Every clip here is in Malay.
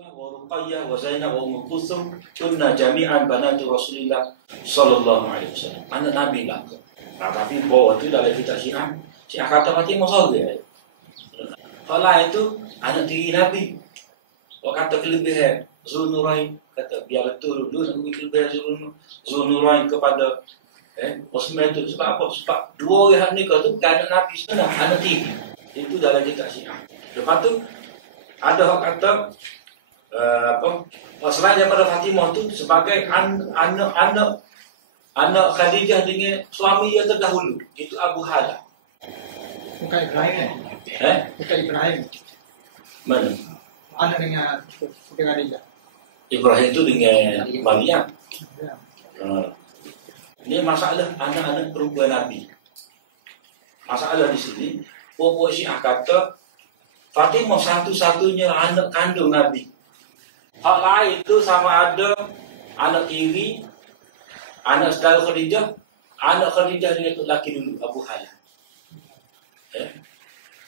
Fatimah wa Ruqayyah wa Zainab wa Ummu Kulthum kunna jami'an banatu Rasulillah sallallahu alaihi wasallam. Anak Nabi lah. Nah, tapi bawa tu dalam kitab Syiah. Syiah kata Fatimah sahaja. Kalau itu anak tiri Nabi. Orang kata kelebihan Zulnurain, kata biar betul dulu nak bagi kelebihan Zulnurain kepada Osman itu. Sebab apa? Sebab dua orang ni tu bukan anak Nabi sebenarnya, anak tiri. Itu dalam kitab Syiah. Lepas tu ada orang kata selain daripada Fatimah tu sebagai anak Khadijah dengan suami yang terdahulu, itu Abu Hala. Bukan Ibrahim kan? Bukan Ibrahim. Mana? Anak dengan Khadijah. Ibrahim itu dengan Maryam. Ya. Ini masalah anak-anak perempuan Nabi. Masalah di sini, puak-puak Syiah kata Fatimah satu-satunya anak kandung Nabi. Hak lain itu sama ada anak tiri, anak saudara Khadijah, anak Khadijah dengan lelaki dulu, Abu Hala.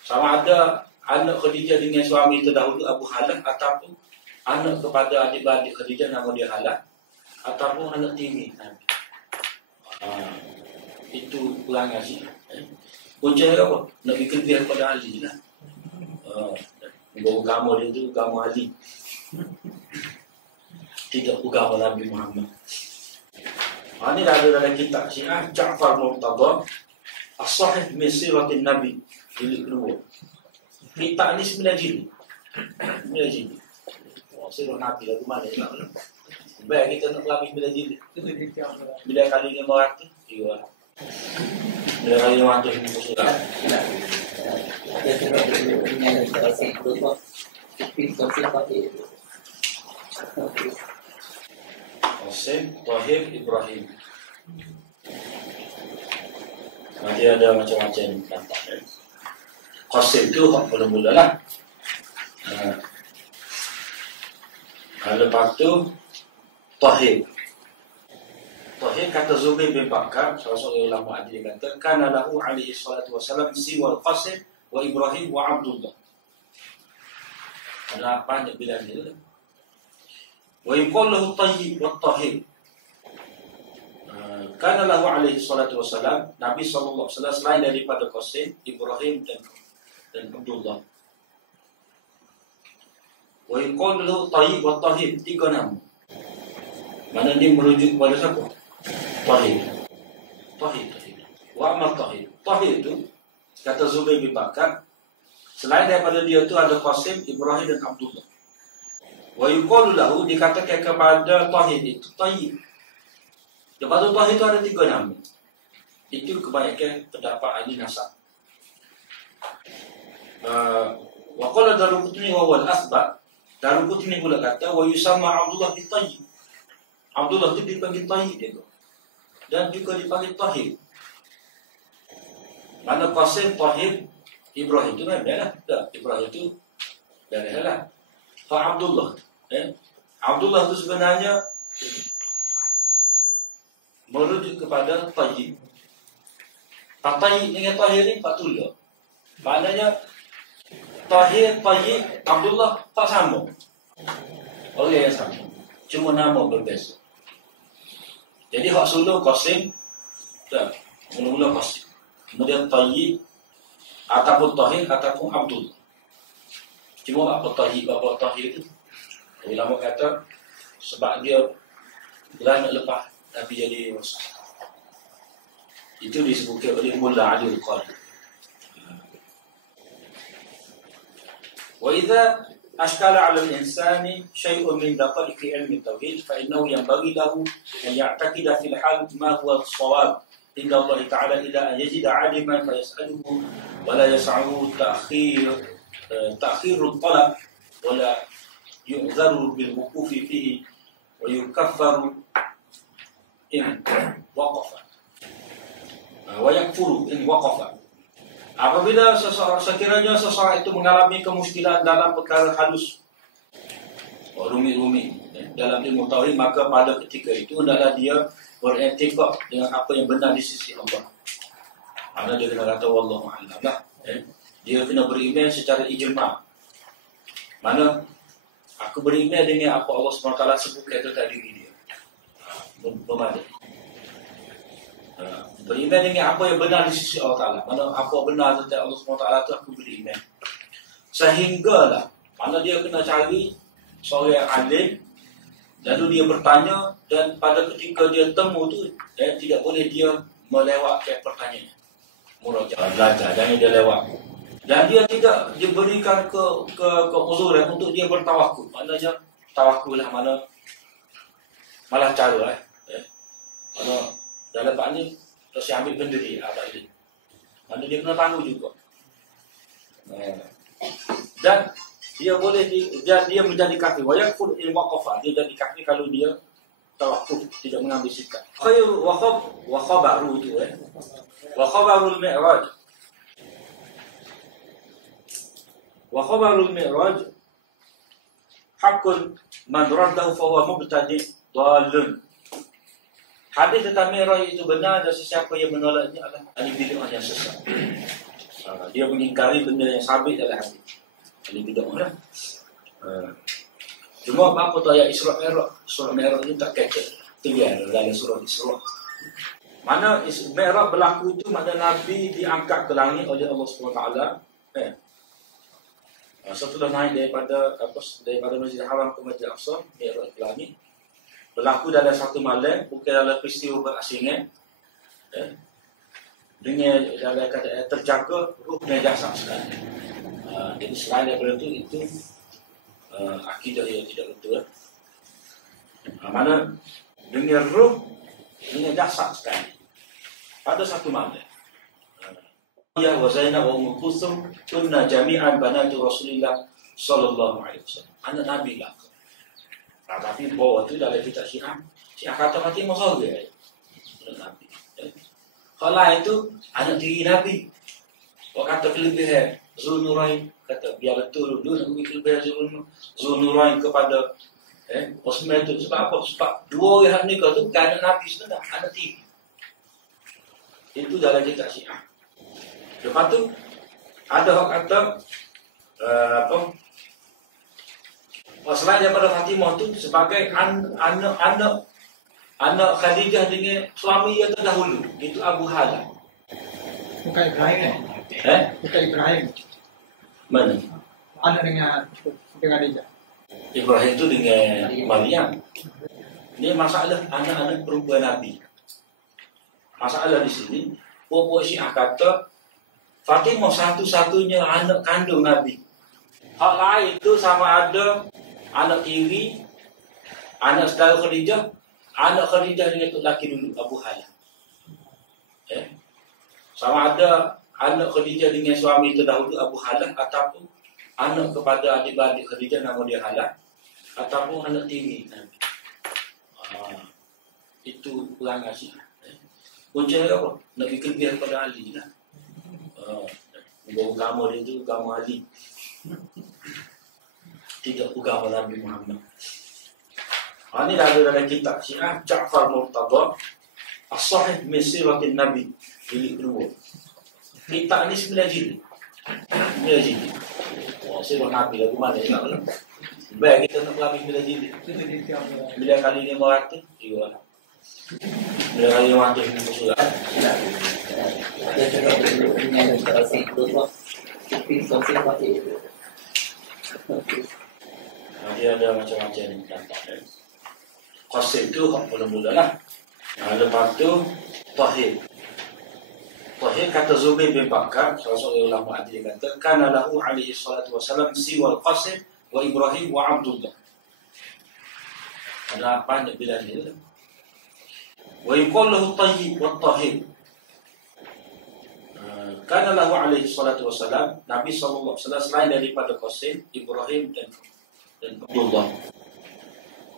Sama ada anak Khadijah dengan suami terdahulu Abu Hala, ataupun anak kepada adik-adik Khadijah nama dia Hala, ataupun anak tiri Nabi. Itu perangai sih. Punca apa? Nak bikin biar pada Ali lah. Agama dia tu agama Ali, tidak agama Nabi Muhammad. Ini dah ada dalam kitab Syiah Ja'far Murtada As-Sahih min Siratin Nabi jilid kedua. Kitab ni 9 jilid. 9 jilid. Sirah Nabi lagu mana ni? Baik kita nak pelapis 9 jilid. Bila kali 500 iya. Bila kali 500 ni surah. Qasim, Tahir, Ibrahim. Dia ada macam-macam kata. Qasim tu mula-mula lah. Lepas tu Tahir. Tahir kata Zubair bin Bakar, salah seorang ulama adil kata, kana lahu alaihi salatu wasalam siwal Qasim wa Ibrahim wa Abdullah. Ada banyak bilang dia. Wa yuqal lahu Tayyib wa Tahir. Kana lahu alaihi salatu wasalam, Nabi sallallahu alaihi wasallam selain daripada Qasim, Ibrahim dan Abdullah. Wa yuqal lahu Tayyib wa Tahir, 3 nama. Mana dia merujuk kepada siapa? Tahir. Wa amal Tahir. Tahir itu kata Zubair bin Bakar, selain daripada dia itu ada Qasim, Ibrahim dan Abdullah. Wa yuqalu lahu, dikatakan kepada Tahir itu Tayyib. Lepas tu Tahir itu ada 3 nama. Itu kebanyakan pendapat ahli nasab. Wa qala Daruqutni wa wal asbat. Daruqutni pula kata wa yusamma Abdullah bin Tayyib. Abdullah itu dipanggil Tayyib dia. Dan juga dipanggil Tahir. Mana Qasim, Tahir, Ibrahim itu memang lah. Ibrahim itu dari lah. Pak Abdullah. Abdullah itu sebenarnya merujuk kepada Tayyib. Pak Tayyib dengan Tahir ni Pak Tullah. Maknanya Tahir, Tayyib, Abdullah tak sama. Orang yang sama. Cuma nama berbeza. Jadi hak sulu Qasim, mula-mula Qasim. Kemudian Tayyib, ataupun Tahir, ataupun Abdullah. Cuma apa Tayyib, apa Tahir itu? Ulama kata, sebab dia lama lepas Nabi jadi Rasul. Itu disebutkan oleh Mullah Ali Al-Qari. Wa idza أشكال على الإنسان شيء من دقائق علم التوحيد فإنه ينبغي له أن يعتقد في الحال ما هو الصواب عند الله تعالى إلى أن يجد عالما فيسأله ولا يسعه تأخير الطلب ولا يعذر بالوقوف فيه ويكفر إن وقف ويكفر إن وقف. Apabila sekiranya seseorang itu mengalami kemuskilan dalam perkara halus, rumit-rumit dalam ilmu tauhid, maka pada ketika itu hendaklah dia beriktikad dengan apa yang benar di sisi Allah. Mana dia kena kata wallahu a'lam lah. Dia kena beriman secara ijma'. Mana Aku beriman dengan apa Allah SWT sebutkan tentang diri dia. Bermana? Beriman dengan apa yang benar di sisi Allah Ta'ala. Mana apa benar tentang Allah SWT itu aku beriman. Sehinggalah, mana dia kena cari seorang yang alim, lalu dia bertanya, dan pada ketika dia temu tu, tidak boleh dia melewatkan pertanyaan. Murajaah, belajar, jangan dia lewat. Dan dia tidak diberikan ke uzuran untuk dia bertawakul. Maknanya tawakul lah, mana malah cara mana dalam lepas ni terus dia ambil benda dia tak boleh. Mana dia kena tangguh juga. Dan dia boleh dia menjadi kafir. Wa yakfur in waqafa. Dia jadi kafir kalau dia tawakuf, tidak mengambil sikap. Khair wa khabaru tu wa khabarul mi'raj. Wa khabarul mi'raj haqqun man raddahu fa huwa mubtadi' dhalun. Hadis tentang Mi'raj itu benar, dan sesiapa yang menolaknya adalah ahli bid'ah yang sesat. Dia mengingkari benda yang sabit dalam hadis. Ahli bid'ah lah. Cuma apa tu ayat Isra Mi'raj? Surah Mi'raj ini tak kecil. Tinggal dalam surah Isra. Mana Mi'raj berlaku itu, makna Nabi diangkat ke langit oleh Allah SWT. Setelah naik daripada Masjidil Haram ke Masjidil Aqsa, Mi'raj ke langit. Berlaku dalam satu malam, bukan dalam peristiwa berasingan. Dengan dalam kata terjaga ruhnya jasad sekali. Jadi selain daripada itu akidah yang tidak betul. Mana dengan ruh, dengan jasad sekali. Pada satu malam. Ya wa Zainab wa Umm Kulthum kunna jami'an banatu Rasulillah sallallahu alaihi wasallam. Anak Nabi lah. Tapi bawa tu dalam kitab Syiah kata Fatimah sahaja. Nabi. Kalau itu anak tiri Nabi. Kau kata kelebihan Zulnurain, kata biar betul dulu nak bagi kelebihan Zulnurain kepada Osman itu. Sebab apa? Sebab dua orang ni tu bukan anak Nabi sebenarnya, anak tiri. Itu dalam kitab Syiah. Lepas tu ada orang kata selain daripada Fatimah tu sebagai anak Khadijah dengan suami yang terdahulu, itu Abu Hala. Bukan Ibrahim Bukan Ibrahim. Mana? Anak dengan Khadijah. Ibrahim tu dengan Maryam. Ini masalah anak-anak perempuan Nabi. Masalah di sini, puak-puak Syiah kata Fatimah satu-satunya anak kandung Nabi. Hak lain itu sama ada anak tiri, anak saudara Khadijah, anak Khadijah dengan tu lelaki dulu, Abu Hala. Sama ada anak Khadijah dengan suami terdahulu Abu Hala, ataupun anak kepada adik-adik Khadijah nama dia Hala, ataupun anak tiri Nabi. Itu perangai Syiah. Punca apa? Nak bikin biar pada Ali lah. Agama dia itu agama Ali. Tidak agama Nabi Muhammad. Ini ada dalam kitab Syiah Ja'far Murtada As-Sahih min Siratin Nabi jilid 2. Kitab ni 9 jilid. 9 jilid. Sirah Nabi lagu mana nak lah. Baik kita nak pelabih 9 jilid. Bila kali 500 juga. Bila kali 500 ni surat. Ada juga dengan interaksi dua sosial mati. Dia ada macam-macam ni contoh. Qasim tu mula-mula lah. Lepas tu Tahir. Tahir kata Zubair bin Bakar, salah seorang ulama adil kata, kana lahu alaihi salatu wasalam siwal Qasim wa Ibrahim wa Abdullah. Ada banyak bila ni. Wa yuqal lahu Tayyib wa Tahir. Kana lahu alaihi salatu wasalam, Nabi sallallahu alaihi wasallam selain daripada Qasim, Ibrahim dan Abdullah.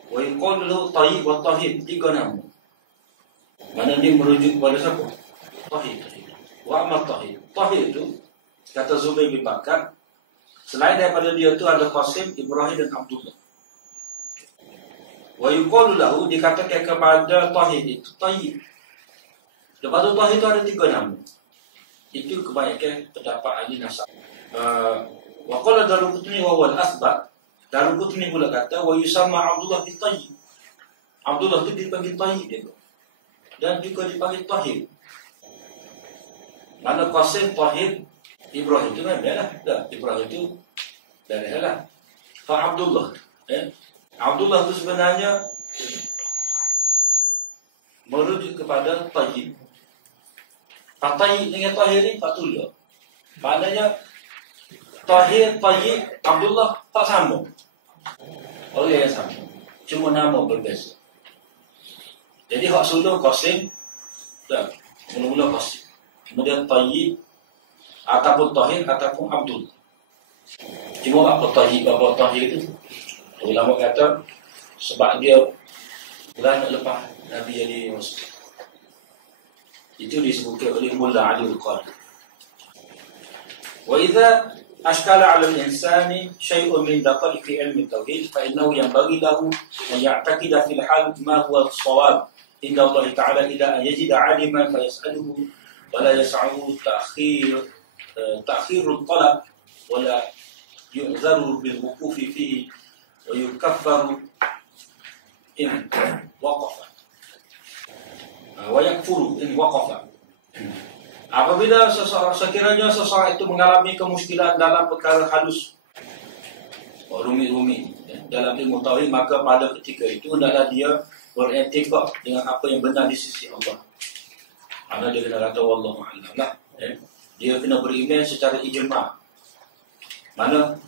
Wa yuqal lahu Tayyib wa Tahir, 3 nama. Mana dia merujuk kepada siapa? Tahir. Wa amma Tahir. Tahir itu kata Zubair bin Bakar, selain daripada dia tu ada Qasim, Ibrahim dan Abdullah. Wa yuqal lahu, dikatakan kepada Tahir itu Tayyib. Lepas tu Tahir itu ada 3 nama. Itu kebanyakan pendapat ahli nasab. Wa qala Daruqutni wa wal asbat, Daruqutni pula kata wa yusamma Abdullah bin Tayyib. Abdullah itu dipanggil Tayyib dia. Dan juga dipanggil Tahir. Mana Qasim, Tahir, Ibrahim itu kan dah. Ibrahim itu dari lah. Fa Abdullah, Abdullah itu sebenarnya merujuk kepada Tayyib. Tayyib dengan Tahir ini patullah. Maknanya Tahir, Tayyib, Abdullah tak sama. Orang yang sama. Cuma nama berbeza. Jadi hak sulung Qasim, dah mula-mula Qasim. Kemudian Tayyib ataupun Tahir ataupun Abdullah. Cuma apa Tayyib, apa Tahir itu? Ulama kata sebab dia bulan lepas Nabi jadi Rasul. Itu disebutkan oleh Mullah Ali Al-Qari. Wa idza ashkala 'ala al-insani syai'un min daqaiq ilmi at-tauhid fa innahu yanbaghi lahu an ya'taqida fil hal ma huwa as-shawab inna Allah ta'ala ila an yajida 'aliman fa yas'aluhu wa la yas'ahu ta'khir al-talab wa la yu'dharu bil wuqufi fihi wa yukaffaru in waqafa wa yakfuru in waqafa. Apabila sekiranya seseorang itu mengalami kemuskilan dalam perkara halus, rumit-rumit dalam ilmu tauhid, maka pada ketika itu hendaklah dia beriktikad dengan apa yang benar di sisi Allah. Karena dia kena kata wallahu a'lam lah. Dia kena beriman secara ijma'. Mana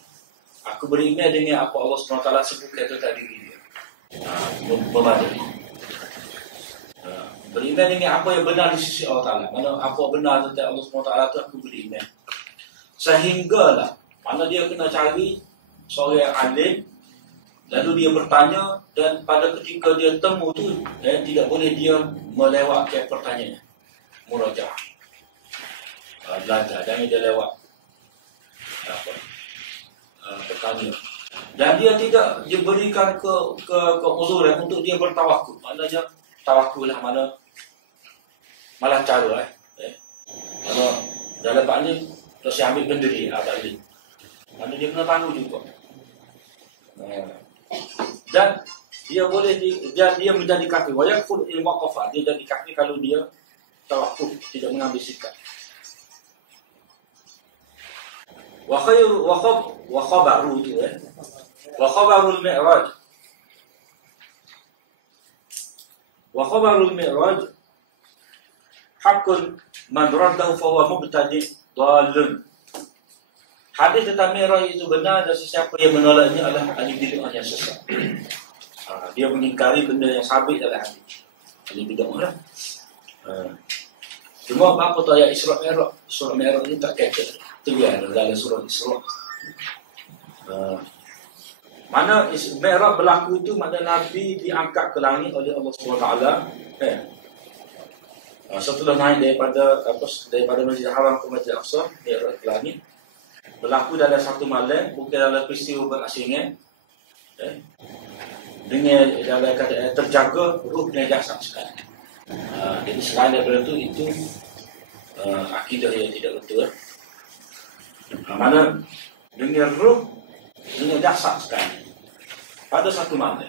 aku beriman dengan apa Allah SWT sebut kata tadi dia. Memadai. Beriman dengan apa yang benar di sisi Allah Ta'ala. Mana apa benar tentang Allah SWT itu aku beriman. Sehinggalah, mana dia kena cari seorang yang alim, lalu dia bertanya, dan pada ketika dia temu tu, tidak boleh dia melewatkan pertanyaan. Murajaah. Belajar, jangan dia lewat pertanyaan. Dan dia tidak diberikan keuzuran untuk dia bertawakul. Maknanya tawakul lah, mana malah cara mana dalam bab ni terus dia ambil benderi abad ni, mana dia kena tangguh juga. Dan dia boleh dia menjadi kafir wa yakfur il waqafa, dia jadi kafir kalau dia tawakul, tidak mengambil sikap. Wa khairu wa khabaru tu wa khabarul mi'raj. Wa khabarul mi'raj haqqun man raddahu fa huwa mubtadi' dhalun. Hadis tentang mi'raj itu benar, dan sesiapa yang menolaknya adalah ahli bid'ah yang sesat. Dia mengingkari benda yang sabit dalam hadis. Ahli bid'ah lah. Cuma apa tu ayat Isra Mi'raj? Surah Mi'raj ini tak kata. Itu dia dalam surah Isra. Mana Mi'raj berlaku itu, mana Nabi diangkat ke langit oleh Allah SWT. Setelah naik daripada Masjidil Haram ke Masjidil Aqsa, Mi'raj ke langit. Berlaku dalam satu malam, bukan dalam peristiwa berasingan. Dengan dalam keadaan terjaga ruh dan jasad sekali. Jadi selain daripada itu akidah yang tidak betul. Mana dengan ruh, dengan jasad sekali pada satu malam.